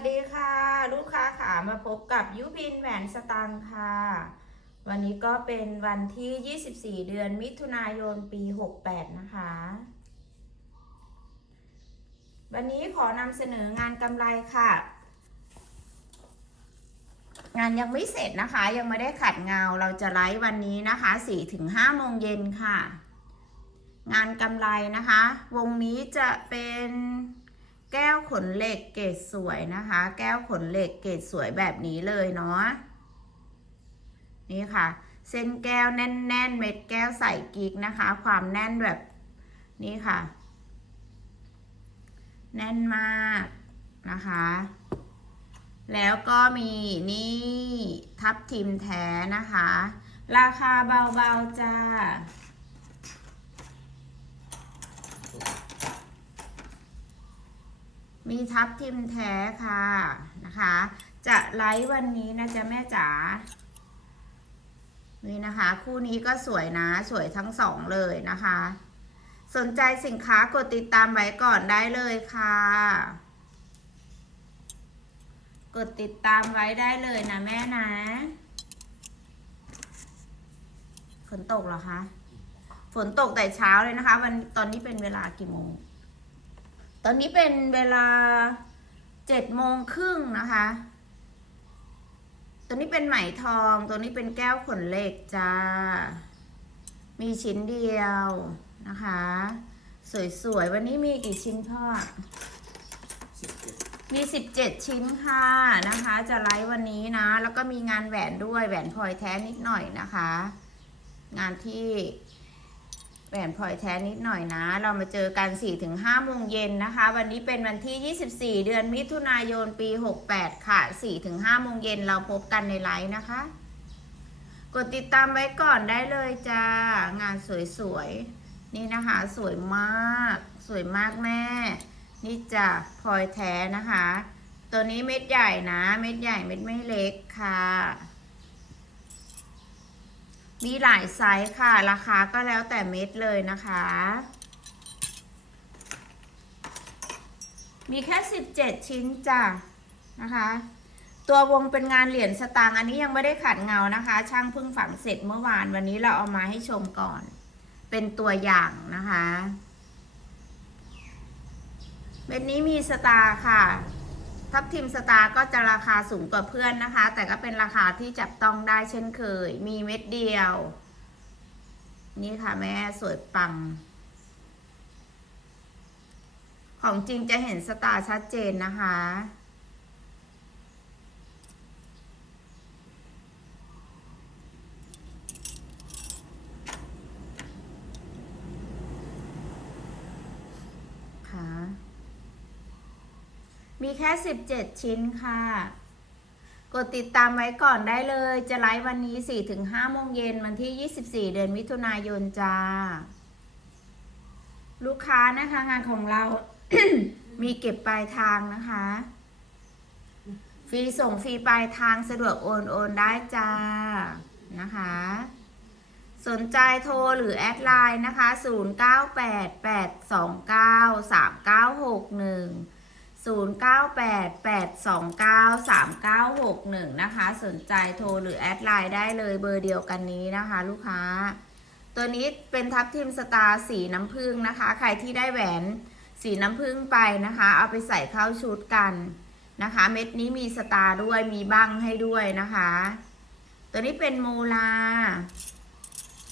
สดีค่ะ ลูกค้าขามาพบกับยุพินแหวนสตางค์ค่ะ วันนี้ก็เป็นวันที่ 24 เดือนมิถุนายนปี 68 นะคะ วันนี้ขอนำเสนองานกำไรค่ะ งานยังไม่เสร็จนะคะ ยังไม่ได้ขัดเงาเราจะไลฟ์วันนี้นะคะ4-5โมงเย็นค่ะ งานกำไรนะคะ วงนี้จะเป็น แก้วขนเหล็กเกรดสวยนะคะ แก้วขนเหล็กเกรดสวยแบบนี้เลยเนาะนี่ค่ะ เส้นแก้วแน่น ๆ เม็ดแก้วใส่กิ๊กนะคะ ความแน่นแบบนี้ค่ะ แน่นมากนะคะ แล้วก็มีนี่ทับทิมแท้นะคะ ราคาเบา ๆ จ้า มีทับทิมแท้ค่ะนะคะ จะไลฟ์วันนี้นะจ๊ะแม่จ๋านี่นะคะ คู่นี้ก็สวยนะ สวยทั้งสองเลยนะคะ สนใจสินค้ากดติดตามไว้ก่อนได้เลยค่ะ กดติดตามไว้ได้เลยนะแม่นะฝนตกเหรอคะ ฝนตกแต่เช้าเลยนะคะ วันตอนนี้เป็นเวลากี่โมง ตอนนี้เป็นเวลาเจ็ดโมงครึ่งนะคะ ตัวนี้เป็นไหมทอง ตัวนี้เป็นแก้วขนเหล็กจ้า มีชิ้นเดียวนะคะ สวยๆ วันนี้มีกี่ชิ้นพ่อ มี17ชิ้นค่ะนะคะ จะไลฟ์วันนี้นะ แล้วก็มีงานแหวนด้วย แหวนพลอยแท้นิดหน่อยนะคะ งานที่ แหวนพลอยแท้นิดหน่อยนะ เรามาเจอกัน 4-5โมงเย็นนะคะ วันนี้เป็นวันที่ 24 เดือนมิถุนายนปี 68 ค่ะ 4-5โมงเย็นเราพบกันในไลฟ์นะคะ กดติดตามไว้ก่อนได้เลยจ้า งานสวยๆ นี่นะคะ สวยมาก สวยมากแม่ นี่จะพลอยแท้นะคะ ตัวนี้เม็ดใหญ่นะ เม็ดใหญ่เม็ดไม่เล็กค่ะ มีหลายไซส์ค่ะ ราคาก็แล้วแต่เม็ดเลยนะคะ มีแค่ 17 ชิ้นจ้ะนะคะ ตัววงเป็นงานเหรียญสตางค์อันนี้ยังไม่ได้ขัดเงานะคะ ช่างเพิ่งฝังเสร็จเมื่อวานวันนี้เราเอามาให้ชมก่อน เป็นตัวอย่างนะคะเม็ดนี้มีสตาร์ค่ะ ทับทิมสตาร์ก็จะราคาสูงกว่าเพื่อนนะคะ แต่ก็เป็นราคาที่จับต้องได้เช่นเคย มีเม็ดเดียว นี่ค่ะแม่สวยปัง ของจริงจะเห็นสตาร์ชัดเจนนะคะค่ะ มีแค่ 17 ชิ้นค่ะ กดติดตามไว้ก่อนได้เลย จะไลฟ์วันนี้ 4-5โมงเย็นวันที่ 24 เดือนมิถุนายนจ้า ลูกค้านะคะงานของเรา มีเก็บปลายทางนะคะ ฟรีส่งฟรีปลายทางสะดวกโอนโอนได้จ้านะคะสนใจโทรหรือแอดไลน์นะคะ 0988293961 นะคะ สนใจโทรหรือแอดไลน์ได้เลยเบอร์เดียวกันนี้นะคะ ลูกค้า ตัวนี้เป็นทับทิมสตาร์สีน้ำผึ้งนะคะ ใครที่ได้แหวนสีน้ำผึ้งไปนะคะ เอาไปใส่เข้าชุดกันนะคะ เม็ดนี้มีสตาร์ด้วยมีบั้งให้ด้วยนะคะ ตัวนี้เป็นโมลา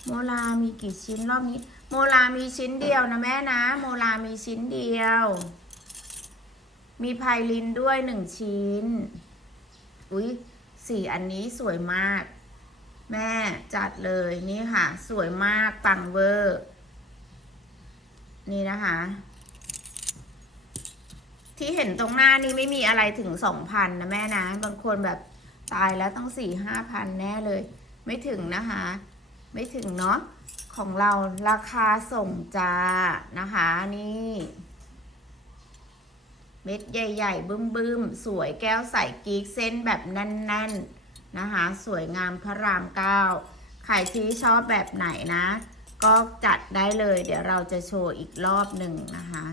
โมลามีกี่ชิ้นรอบนี้ โมลามีชิ้นเดียวนะแม่นะ โมลามีชิ้นเดียว มีไพลินด้วยหนึ่งชิ้น อุ๊ยสีอันนี้สวยมาก แม่จัดเลยนี่ค่ะ สวยมากปังเวอร์ นี่นะคะ ที่เห็นตรงหน้านี่ไม่มีอะไรถึงสองพันนะแม่นะ บางคนแบบตายแล้วต้องสี่ห้าพันแน่เลย ไม่ถึงนะคะ ไม่ถึงเนาะของเราราคาส่งจ้านะคะนี่ เม็ดใหญ่ ๆ บึ้มๆ สวยแก้วใสกิ๊กเส้นแบบแน่น ๆ นะคะ สวยงามพระรามเก้าใครที่ชอบแบบไหนนะ ก็จัดได้เลย เดี๋ยวเราจะโชว์อีกรอบหนึ่งนะคะ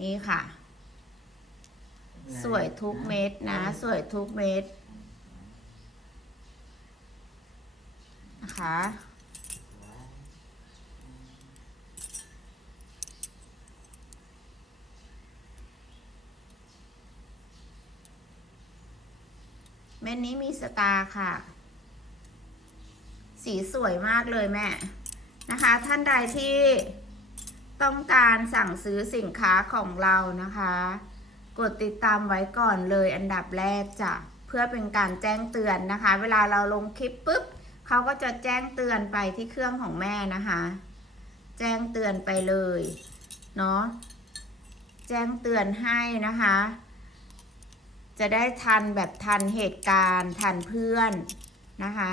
นี่ค่ะ สวยทุกเม็ดนะ สวยทุกเม็ดนะคะ เม็ดนี้มีสตาร์ค่ะ สีสวยมากเลยแม่ นะคะ ท่านใดที่ต้องการสั่งซื้อสินค้าของเรานะคะ กดติดตามไว้ก่อนเลยอันดับแรกจ้ะ เพื่อเป็นการแจ้งเตือนนะคะ เวลาเราลงคลิปปุ๊บเขาก็จะแจ้งเตือนไปที่เครื่องของแม่นะคะ แจ้งเตือนไปเลย เนาะ แจ้งเตือนให้นะคะ จะได้ทันแบบทันเหตุการณ์ ทันเพื่อนนะคะ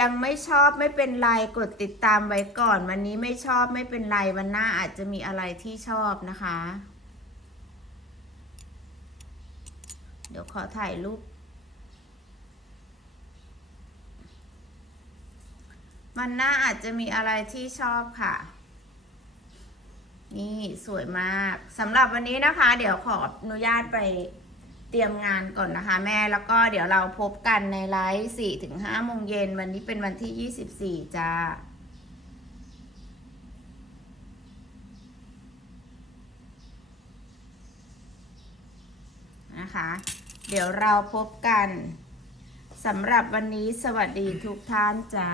ยังไม่ชอบไม่เป็นไรกดติดตามไว้ก่อน วันนี้ไม่ชอบไม่เป็นไรวันหน้าอาจจะมีอะไรที่ชอบนะคะ เดี๋ยวขอถ่ายรูปวันหน้าอาจจะมีอะไรที่ชอบค่ะ นี่สวยมากสำหรับวันนี้นะคะ เดี๋ยวขออนุญาตไป เตรียมงานก่อนนะคะ แม่แล้วก็เดี๋ยวเราพบกันในไลฟ์สี่ถึงห้าโมงเย็นวันนี้เป็นวันที่ยี่สิบสี่จ้านะคะ เดี๋ยวเราพบกันสำหรับวันนี้สวัสดีทุกท่านจ้า